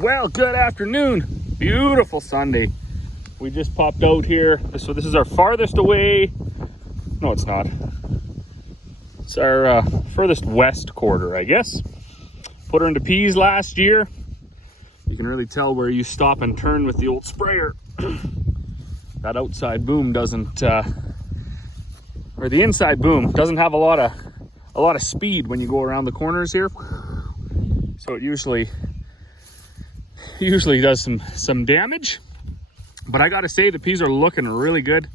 Well, good afternoon. Beautiful Sunday. We just popped out here. So this is our farthest away. No, it's not. It's our furthest west quarter, I guess. Put her into peas last year. You can really tell where you stop and turn with the old sprayer. That outside boom doesn't, or the inside boom doesn't have a lot of speed when you go around the corners here. So it usually does some damage. But I gotta say, the peas are looking really good.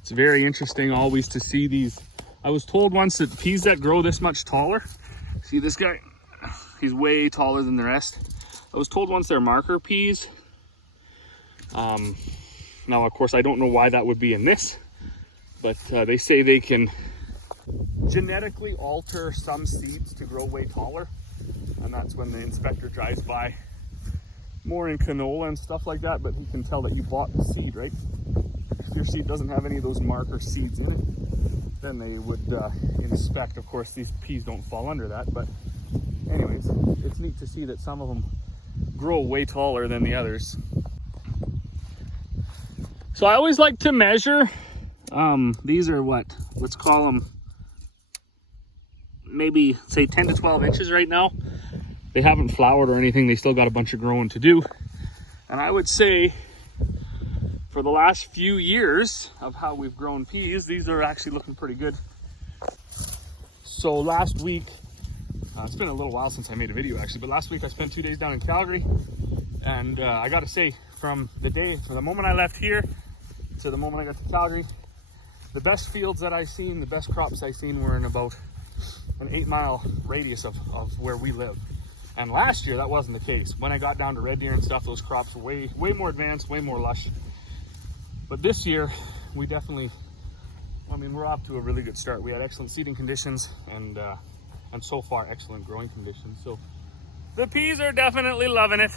It's very interesting always to see these. I was told once that peas that grow this much taller, see this guy, he's way taller than the rest. I was told once they're marker peas. Now of course I don't know why that would be in this, but they say they can genetically alter some seeds to grow way taller, and that's when the inspector drives by more in canola and stuff like that, but he can tell that you bought the seed, right? If your seed doesn't have any of those marker seeds in it, then they would inspect. Of course, these peas don't fall under that, but anyways, it's neat to see that some of them grow way taller than the others. So I always like to measure. These are let's call them maybe say 10 to 12 inches right now. They haven't flowered or anything. They still got a bunch of growing to do. And I would say for the last few years of how we've grown peas, these are actually looking pretty good. So last week, it's been a little while since I made a video actually, but last week I spent 2 days down in Calgary. And I gotta say, from the moment I left here to the moment I got to Calgary, the best fields that I've seen, the best crops I've seen were in about an 8-mile radius of where we live. And last year that wasn't the case. When I got down to Red Deer and stuff, those crops were way more advanced, way more lush. But this year we definitely, we're off to a really good start. We had excellent seeding conditions and so far excellent growing conditions. So the peas are definitely loving it.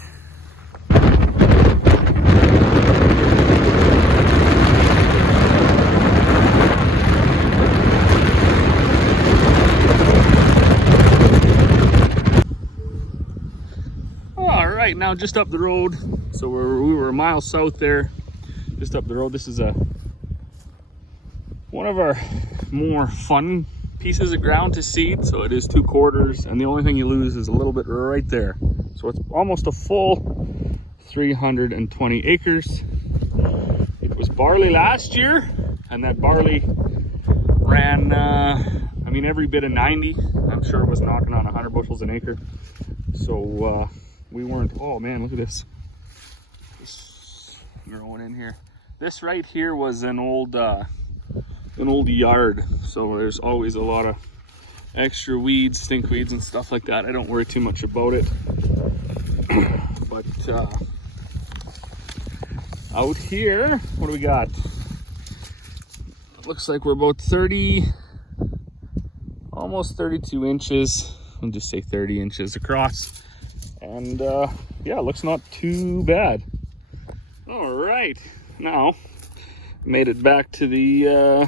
Right now, just up the road, so we were a mile south there, just up the road. This is one of our more fun pieces of ground to seed. So it is 2 quarters, and the only thing you lose is a little bit right there. So it's almost a full 320 acres. It was barley last year, and that barley ran every bit of 90. I'm sure it was knocking on 100 bushels an acre. So we weren't, oh man, look at this growing in here. This right here was an old yard, so there's always a lot of extra weeds, stinkweeds and stuff like that. I don't worry too much about it. But out here, what do we got? It looks like we're about 30, almost 32 inches. I'll just say 30 inches across. And yeah, it looks not too bad. All right, now made it back to the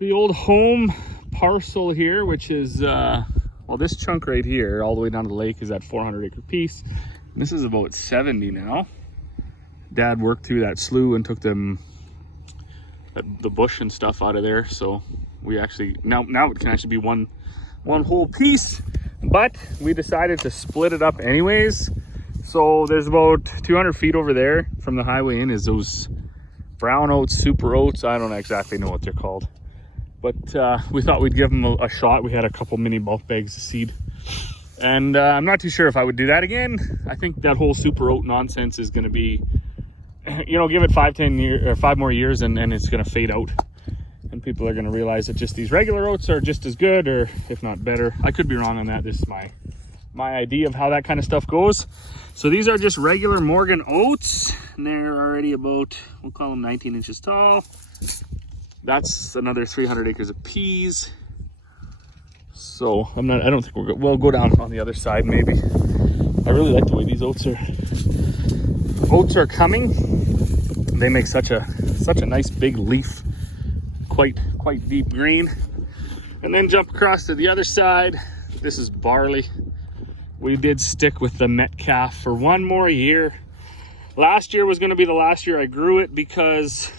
old home parcel here, which is this chunk right here all the way down to the lake is that 400-acre piece. And this is about 70 now. Dad worked through that slough and took the bush and stuff out of there, so we actually now it can actually be one whole piece. But we decided to split it up anyways. So there's about 200 feet over there from the highway in is those brown oats, super oats. I don't exactly know what they're called. But we thought we'd give them a shot. We had a couple mini bulk bags of seed. And I'm not too sure if I would do that again. I think that whole super oat nonsense is going to be, give it 5 more years and it's going to fade out. And people are going to realize that just these regular oats are just as good, or if not better. I could be wrong on that. This is my idea of how that kind of stuff goes. So these are just regular Morgan oats, and they're already about, we'll call them 19 inches tall. That's another 300 acres of peas. So I don't think we'll go down on the other side maybe. I really like the way these oats are coming. They make such a nice big leaf. Quite deep green. And then jump across to the other side. This is barley. we did stick with the Metcalf for one more year. Last year was going to be the last year I grew it because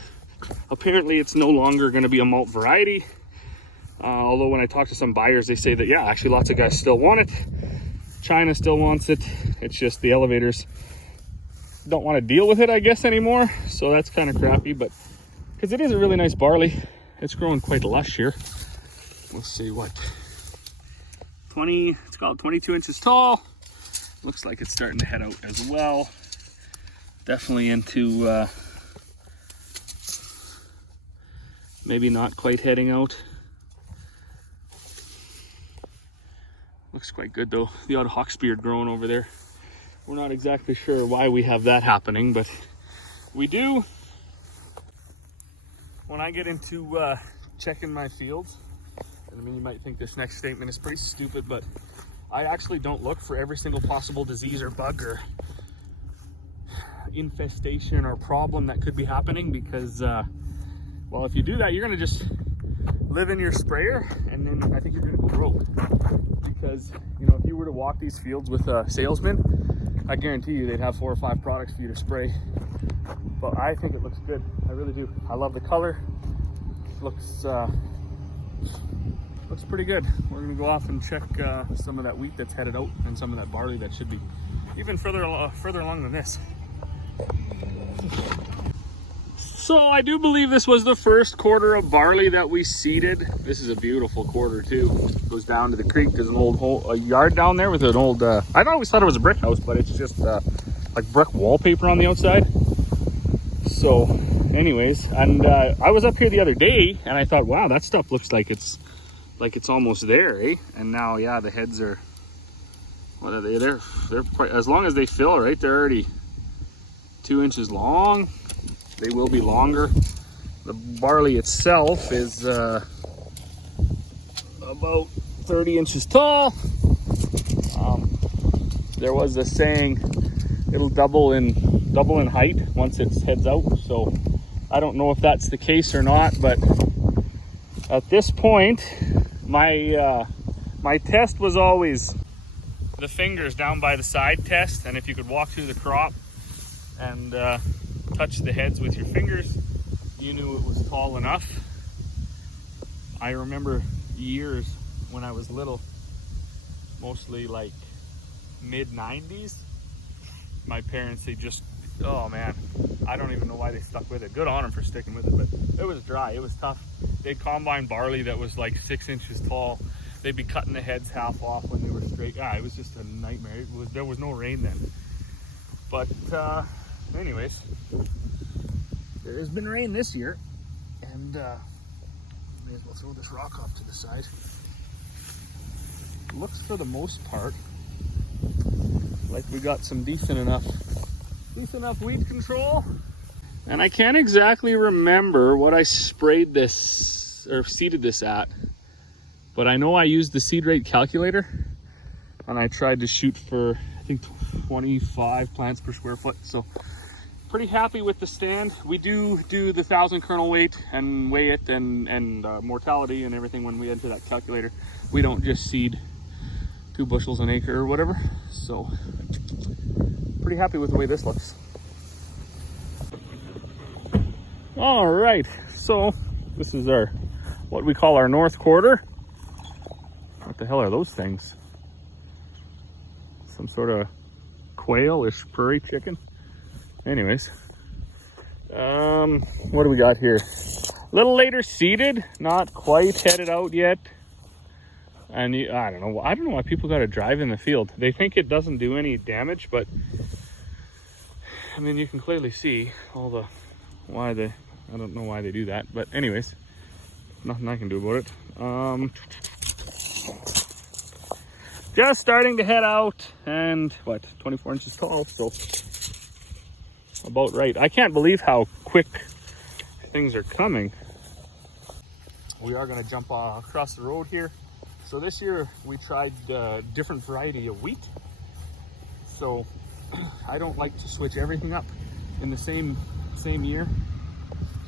apparently it's no longer going to be a malt variety. Although when I talk to some buyers, they say that, yeah, actually lots of guys still want it. China still wants it. It's just the elevators don't want to deal with it, I guess, anymore. So that's kind of crappy, but because it is a really nice barley. It's growing quite lush here. We'll see what, it's called 22 inches tall. Looks like it's starting to head out as well. Definitely into, maybe not quite heading out. Looks quite good though. The odd hawksbeard growing over there. We're not exactly sure why we have that happening, but we do. When I get into checking my fields, I mean, you might think this next statement is pretty stupid, but I actually don't look for every single possible disease or bug or infestation or problem that could be happening, because well, if you do that, you're gonna just live in your sprayer, and then I think you're gonna go broke. Because, you know, if you were to walk these fields with a salesman, I guarantee you they'd have 4 or 5 products for you to spray. But I think it looks good. I really do. I love the color. Looks pretty good. We're gonna go off and check some of that wheat that's headed out, and some of that barley that should be even further along than this. So I do believe this was the first quarter of barley that we seeded. This is a beautiful quarter too. It goes down to the creek. There's an old a yard down there with an old, I always thought it was a brick house, but it's just like brick wallpaper on the outside. So anyways, and I was up here the other day and I thought, wow, that stuff looks like it's almost there, eh? And now, yeah, the heads are, what are they? They're quite, as long as they fill, right? They're already 2 inches long. They will be longer. The barley itself is about 30 inches tall. There was a saying, it'll double in height once it heads out. So I don't know if that's the case or not, but at this point, my test was always the fingers down by the side test, and if you could walk through the crop and touch the heads with your fingers, you knew it was tall enough. I remember years when I was little, mostly like mid-90s, my parents, they just, oh man, I don't even know why they stuck with it. Good on them for sticking with it, but it was dry, it was tough. They'd combine barley that was like 6 inches tall. They'd be cutting the heads half off when they were straight. It was just a nightmare. There was no rain then. But anyways, there has been rain this year, and may as well throw this rock off to the side. Looks for the most part like we got some decent enough weed control. And I can't exactly remember what I sprayed this or seeded this at, but I know I used the seed rate calculator and I tried to shoot for, I think, 25 plants per square foot. So pretty happy with the stand. We do the 1,000 kernel weight and weigh it and mortality and everything when we enter that calculator. We don't just seed 2 bushels an acre or whatever. So pretty happy with the way this looks. All right, so this is our, what we call our north quarter. What the hell are those things? Some sort of quail-ish prairie chicken. Anyways, what do we got here? A little later seeded, not quite headed out yet. And I don't know why people got to drive in the field. They think it doesn't do any damage, but I mean, you can clearly see all the I don't know why they do that, but anyways, nothing I can do about it. Just starting to head out, and what, 24 inches tall, so about right. I can't believe how quick things are coming. We are going to jump across the road here. So this year we tried a different variety of wheat. So I don't like to switch everything up in the same year.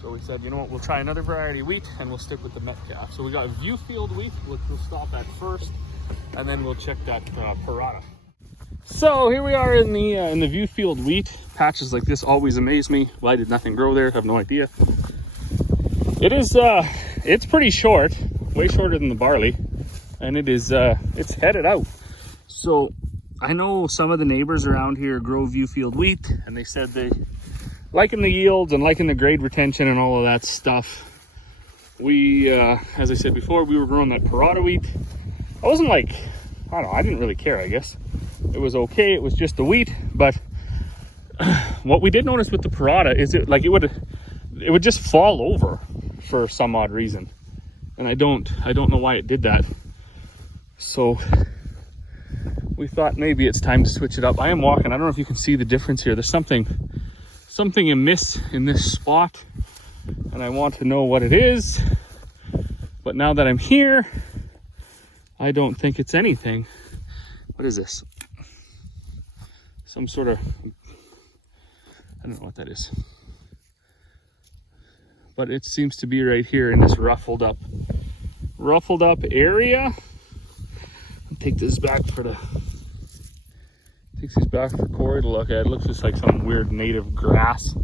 So we said, you know what, we'll try another variety of wheat and we'll stick with the Metcalf. So we got Viewfield wheat, which we'll stop at first, and then we'll check that Parada. So here we are in the view field wheat. Patches like this always amaze me. Why did nothing grow there? I have no idea. It is it's pretty short, way shorter than the barley, and it is it's headed out. So I know some of the neighbors around here grow view field wheat, and they said they liking the yields and liking the grade retention and all of that stuff. We as I said before, we were growing that parada wheat. I wasn't like, I don't know, I didn't really care, I guess. It was okay, it was just the wheat, but what we did notice with the parada is it would just fall over for some odd reason. And I don't know why it did that. So we thought maybe it's time to switch it up. I am walking, I don't know if you can see the difference here. There's something amiss in this spot, and I want to know what it is. But now that I'm here, I don't think it's anything. What is this? Some sort of, I don't know what that is. But it seems to be right here in this ruffled up area. I'll take this back takes these back for Corey to look at. It looks just like some weird native grass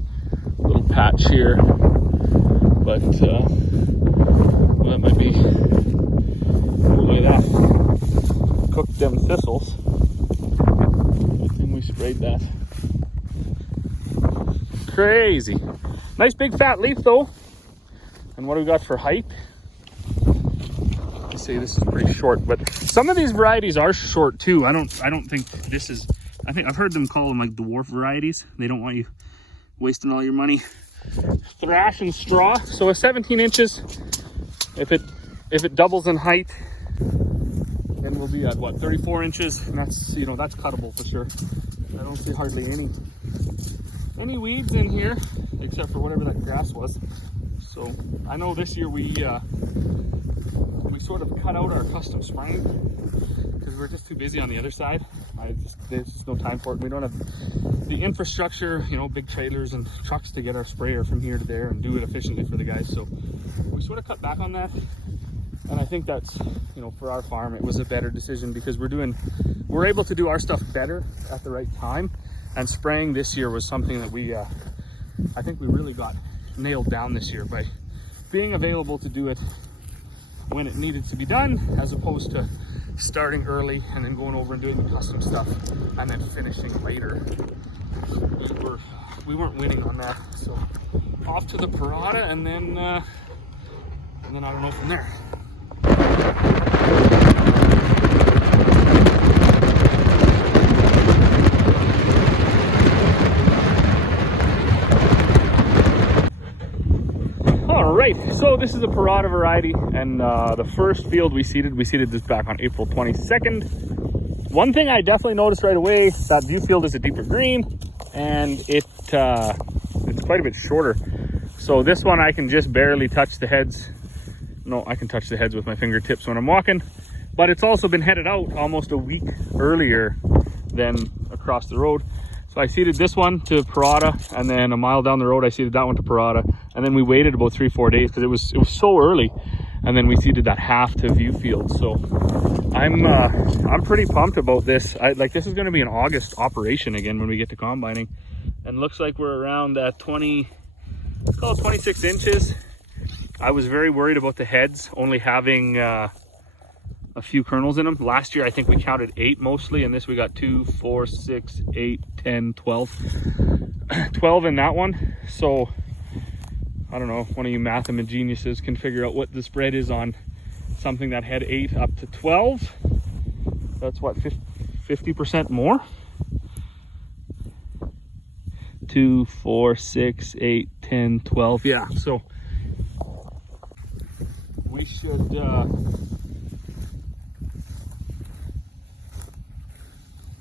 little patch here. But well, that might be, oh, look at that. Cooked them thistles. I think we sprayed that. Crazy. Nice big fat leaf though. And what do we got for height? I say this is pretty short, but some of these varieties are short too. I don't think this is, I think I've heard them call them like dwarf varieties. They don't want you wasting all your money thrash and straw. So a 17 inches, if it doubles in height, then we'll be at what, 34 inches, and that's, you know, that's cuttable for sure. I don't see hardly any weeds in here except for whatever that grass was. So I know this year we sort of cut out our custom spraying because we're just too busy on the other side. There's just no time for it. We don't have the infrastructure, you know, big trailers and trucks to get our sprayer from here to there and do it efficiently for the guys. So we sort of cut back on that. And I think that's, you know, for our farm, it was a better decision because we're able to do our stuff better at the right time. And spraying this year was something that I think we really got nailed down this year by being available to do it when it needed to be done, as opposed to starting early and then going over and doing the custom stuff and then finishing later. We weren't winning on that. So off to the parada, and then I don't know from there. Alright, so this is a parada variety, and the first field we seeded this back on April 22nd. One thing I definitely noticed right away, that view field is a deeper green, and it's quite a bit shorter. So this one I can just barely touch the heads. No, I can touch the heads with my fingertips when I'm walking, but it's also been headed out almost a week earlier than across the road. So I seeded this one to parada, and then a mile down the road I seeded that one to parada, and then we waited about 3-4 days because it was so early, and then we seeded that half to view field. So I'm pretty pumped about this. This is going to be an August operation again when we get to combining, and looks like we're around that 26 inches. I was very worried about the heads only having a few kernels in them. Last year I think we counted 8 mostly, and this we got 2, 4, 6, 8, 10, 12 12 in that one. So I don't know, one of you mathema geniuses can figure out what the spread is on something that had 8 up to 12. That's what, 50% more? 2, 4, 6, 8, 10, 12. Yeah, so we should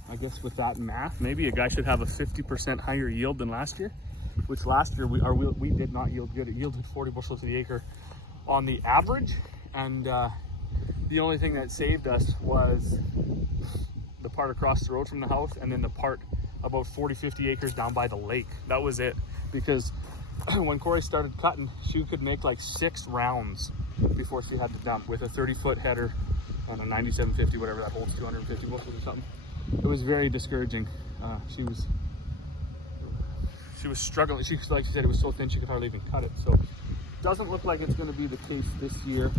I guess with that math, maybe a guy should have a 50% higher yield than last year, which last year we did not yield good. It yielded 40 bushels to the acre on the average, and the only thing that saved us was the part across the road from the house, and then the part about 40-50 acres down by the lake. That was it, because when Corey started cutting, she could make like 6 rounds before she had to dump with a 30-foot header and a 9750, whatever that holds, 250 bushels or something. it was very discouraging. She was struggling. Like she said, it was so thin she could hardly even cut it. So doesn't look like it's going to be the case this year.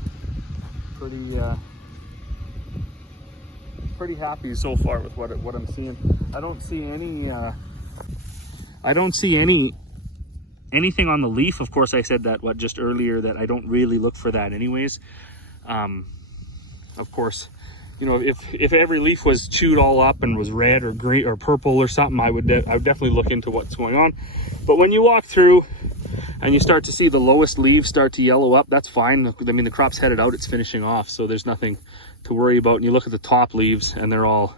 Pretty happy so far with what I'm seeing. I don't see anything on the leaf. Of course, I said that just earlier, that I don't really look for that anyways. Of course, you know, if every leaf was chewed all up and was red or green or purple or something, I would definitely look into what's going on. But when you walk through and you start to see the lowest leaves start to yellow up, that's fine. I mean, the crop's headed out, it's finishing off, so there's nothing to worry about. And you look at the top leaves and they're all,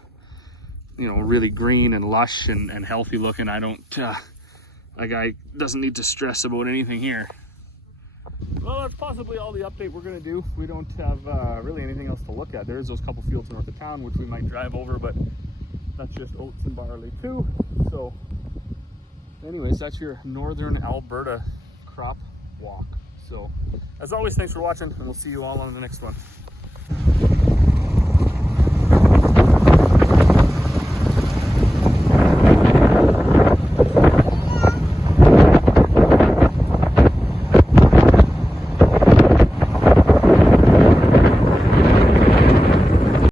you know, really green and lush and healthy looking. I don't, that guy doesn't need to stress about anything here. Well, that's possibly all the update we're going to do. We don't have really anything else to look at. There's those couple fields north of town, which we might drive over, but that's just oats and barley too. So anyways, that's your northern Alberta crop walk. So as always, thanks for watching, and we'll see you all on the next one.